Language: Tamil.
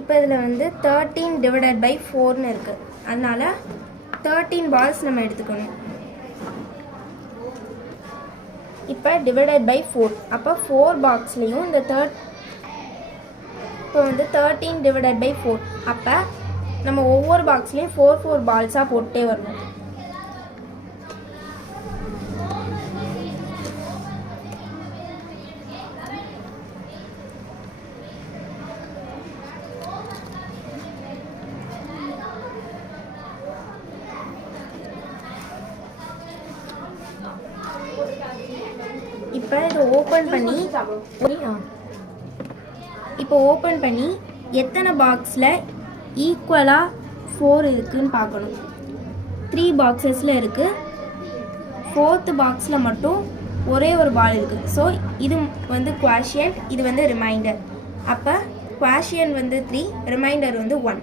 இப்போ இதில் வந்து 13 டிவைடட் பை 4ன்னு இருக்குது. அதனால் 13 பால்ஸ் நம்ம எடுத்துக்கணும். இப்போ டிவைடட் பை 4, அப்போ 4 பாக்ஸ்லேயும் இந்த இப்போ வந்து 13 டிவைடட் பை 4, அப்போ நம்ம ஒவ்வொரு பாக்ஸ்லேயும் 4 பால்ஸாக போட்டே வரணும். இப்போ இதை ஓப்பன் பண்ணி எத்தனை பாக்ஸில் ஈக்குவலாக 4 இருக்குதுன்னு பார்க்கணும். 3 பாக்ஸஸில் இருக்குது. 4th பாக்ஸில் மட்டும் ஒரே ஒரு பால் இருக்குது. ஸோ இது வந்து குவாஷியன்ட், இது வந்து ரிமைண்டர். அப்போ குவாஷியன்ட் வந்து 3, ரிமைண்டர் வந்து 1.